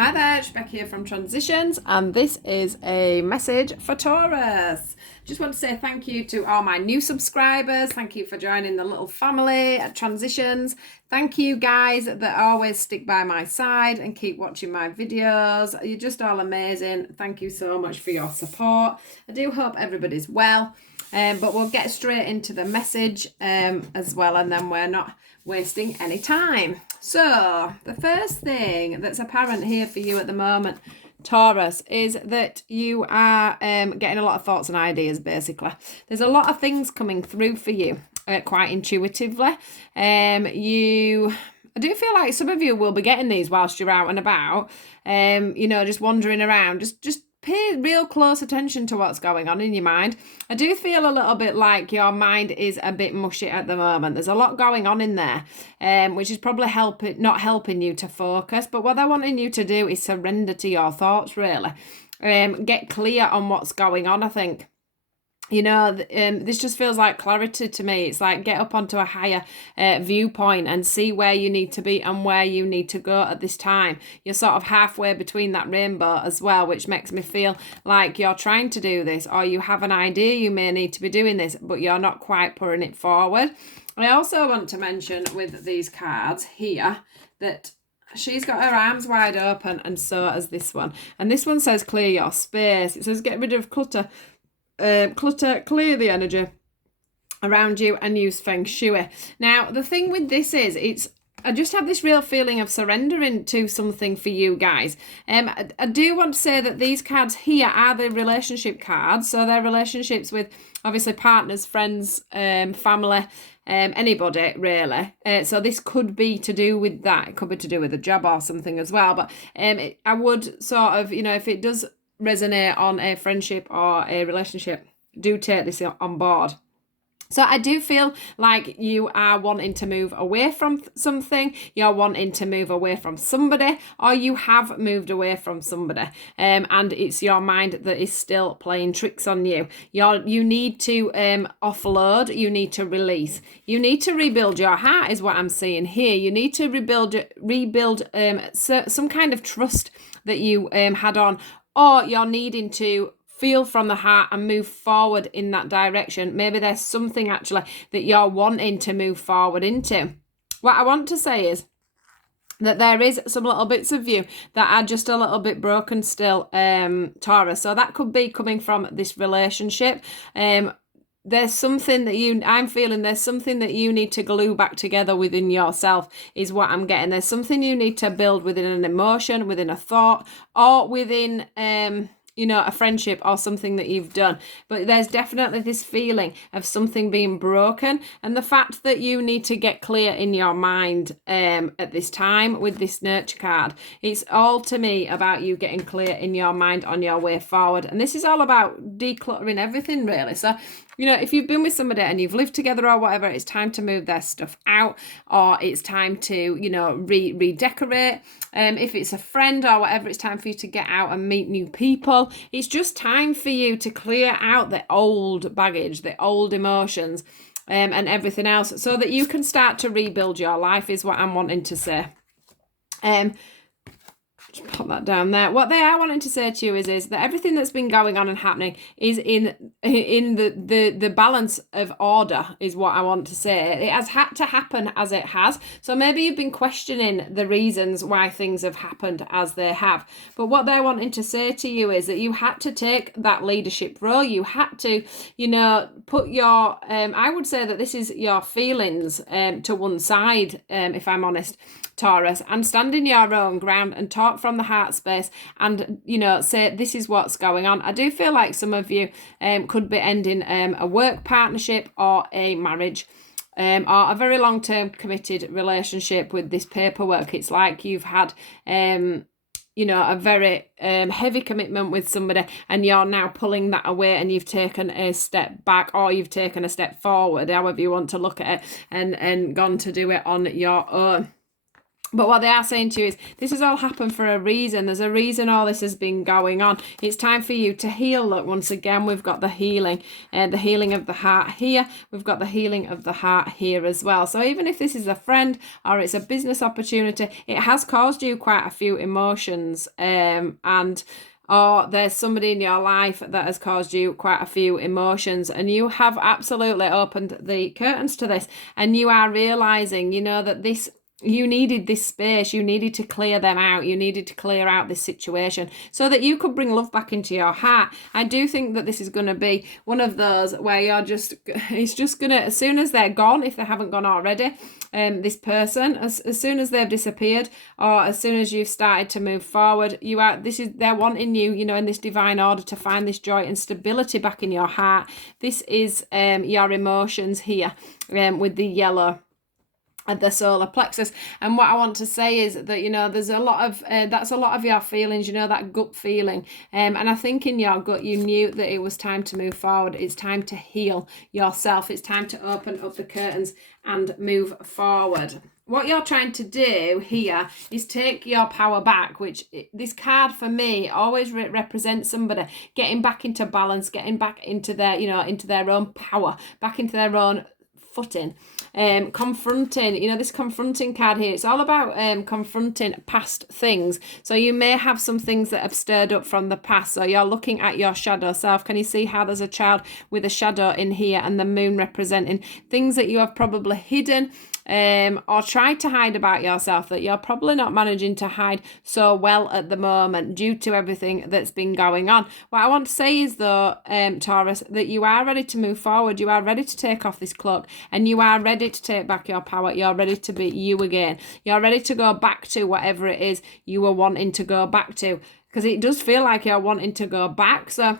Hi there, it's Becky here from Transitions, and this is a message for Taurus. Just want to say thank you to all my new subscribers. Thank you for joining the little family at Transitions. Thank you guys that always stick by my side and keep watching my videos. You're just all amazing. Thank you so much for your support. I do hope everybody's well. But we'll get straight into the message as well, and then we're not wasting any time. So the first thing that's apparent here for you at the moment, Taurus, is that you are getting a lot of thoughts and ideas. Basically, there's a lot of things coming through for you quite intuitively. I do feel like some of you will be getting these whilst you're out and about, just wandering around. Just pay real close attention to what's going on in your mind. I do feel a little bit like your mind is a bit mushy at the moment. There's a lot going on in there, which is probably not helping you to focus. But what they're wanting you to do is surrender to your thoughts, really. Get clear on what's going on, I think. This just feels like clarity to me. It's like get up onto a higher viewpoint and see where you need to be and where you need to go at this time. You're sort of halfway between that rainbow as well, which makes me feel like you're trying to do this, or you have an idea you may need to be doing this, but you're not quite putting it forward. I also want to mention with these cards here that she's got her arms wide open, and so has this one. And this one says clear your space. It says get rid of clutter, clear the energy around you, and use feng shui. Now, the thing with this is, I just have this real feeling of surrendering to something for you guys. I do want to say that these cards here are the relationship cards. So they're relationships with obviously partners, friends, family, anybody really. So this could be to do with that. It could be to do with a job or something as well. But I would sort of, if it does resonate on a friendship or a relationship, do take this on board. So I do feel like you are wanting to move away from something, you're wanting to move away from somebody, or you have moved away from somebody, and it's your mind that is still playing tricks on you. You need to offload, you need to release, you need to rebuild your heart is what I'm seeing here. You need to rebuild some kind of trust that you had on, or you're needing to feel from the heart and move forward in that direction. Maybe there's something actually that you're wanting to move forward into. What I want to say is that there is some little bits of you that are just a little bit broken still, Taurus. So that could be coming from this relationship. There's something that I'm feeling there's something that you need to glue back together within yourself is what I'm getting. There's something you need to build within an emotion, within a thought, or within a friendship or something that you've done. But there's definitely this feeling of something being broken, and the fact that you need to get clear in your mind at this time with this nurture card. It's all to me about you getting clear in your mind on your way forward, and this is all about decluttering everything really. So if you've been with somebody and you've lived together or whatever, it's time to move their stuff out, or it's time to, redecorate. If it's a friend or whatever, it's time for you to get out and meet new people. It's just time for you to clear out the old baggage, the old emotions, and everything else, so that you can start to rebuild your life is what I'm wanting to say. Just pop that down there. What they are wanting to say to you is that everything that's been going on and happening is in the balance of order is what I want to say. It has had to happen as it has. So maybe you've been questioning the reasons why things have happened as they have. But what they're wanting to say to you is that you had to take that leadership role. You had to, put your, I would say that this is your feelings to one side, if I'm honest, Taurus, and stand in your own ground and talk from the heart space and, say this is what's going on. I do feel like some of you could be ending a work partnership or a marriage, or a very long-term committed relationship with this paperwork. It's like you've had a very heavy commitment with somebody, and you're now pulling that away, and you've taken a step back, or you've taken a step forward, however you want to look at it, and gone to do it on your own. But what they are saying to you is, this has all happened for a reason. There's a reason all this has been going on. It's time for you to heal. Look, once again, we've got the healing of the heart here. We've got the healing of the heart here as well. So even if this is a friend or it's a business opportunity, it has caused you quite a few emotions, or there's somebody in your life that has caused you quite a few emotions, and you have absolutely opened the curtains to this, and you are realizing, you know, that you needed this space, you needed to clear them out, you needed to clear out this situation so that you could bring love back into your heart. I do think that this is going to be one of those where it's just going to, as soon as they're gone, if they haven't gone already, this person, as soon as they've disappeared, or as soon as you've started to move forward, they're wanting you, you know, in this divine order, to find this joy and stability back in your heart. This is your emotions here, with the yellow at the solar plexus. And what I want to say is that, you know, there's a lot of that's a lot of your feelings, you know, that gut feeling, and I think in your gut you knew that it was time to move forward. It's time to heal yourself. It's time to open up the curtains and move forward. What you're trying to do here is take your power back, which this card for me always represents somebody getting back into balance, getting back into their, you know, into their own power, back into their own footing. Confronting, you know, this confronting card here, it's all about confronting past things. So you may have some things that have stirred up from the past, so you're looking at your shadow self. Can you see how there's a child with a shadow in here, and the moon representing things that you have probably hidden, or tried to hide about yourself, that you're probably not managing to hide so well at the moment due to everything that's been going on. What I want to say is, though, Taurus, that you are ready to move forward. You are ready to take off this cloak, and you are ready to take back your power. You're ready to be you again. You're ready to go back to whatever it is you were wanting to go back to, because it does feel like you're wanting to go back. So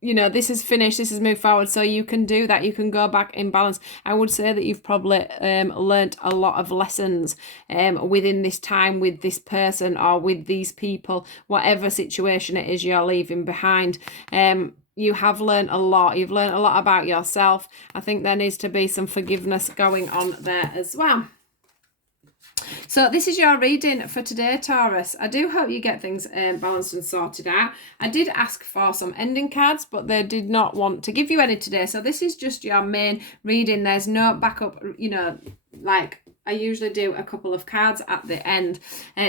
you know, this is finished, this has moved forward, so you can do that. You can go back in balance. I would say that you've probably learnt a lot of lessons within this time with this person or with these people, whatever situation it is you're leaving behind. You have learned a lot. You've learned a lot about yourself. I think there needs to be some forgiveness going on there as well. So this is your reading for today, Taurus. I do hope you get things balanced and sorted out. I did ask for some ending cards, but they did not want to give you any today. So this is just your main reading. There's no backup, you know, like I usually do a couple of cards at the end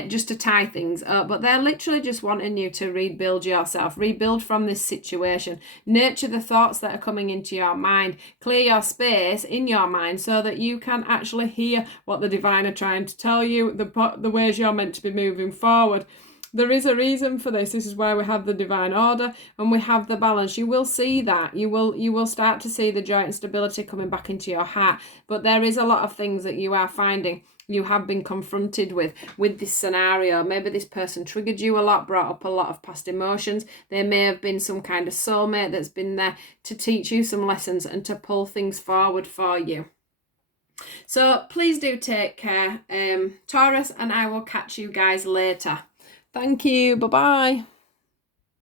just to tie things up, but they're literally just wanting you to rebuild yourself, rebuild from this situation, nurture the thoughts that are coming into your mind, clear your space in your mind so that you can actually hear what the divine are trying to tell you, the ways you're meant to be moving forward. There is a reason for this. This is where we have the divine order and we have the balance. You will see that. You will start to see the joy and stability coming back into your heart. But there is a lot of things that you are finding you have been confronted with this scenario. Maybe this person triggered you a lot, brought up a lot of past emotions. There may have been some kind of soulmate that's been there to teach you some lessons and to pull things forward for you. So please do take care, Taurus, and I will catch you guys later. Thank you. Bye-bye.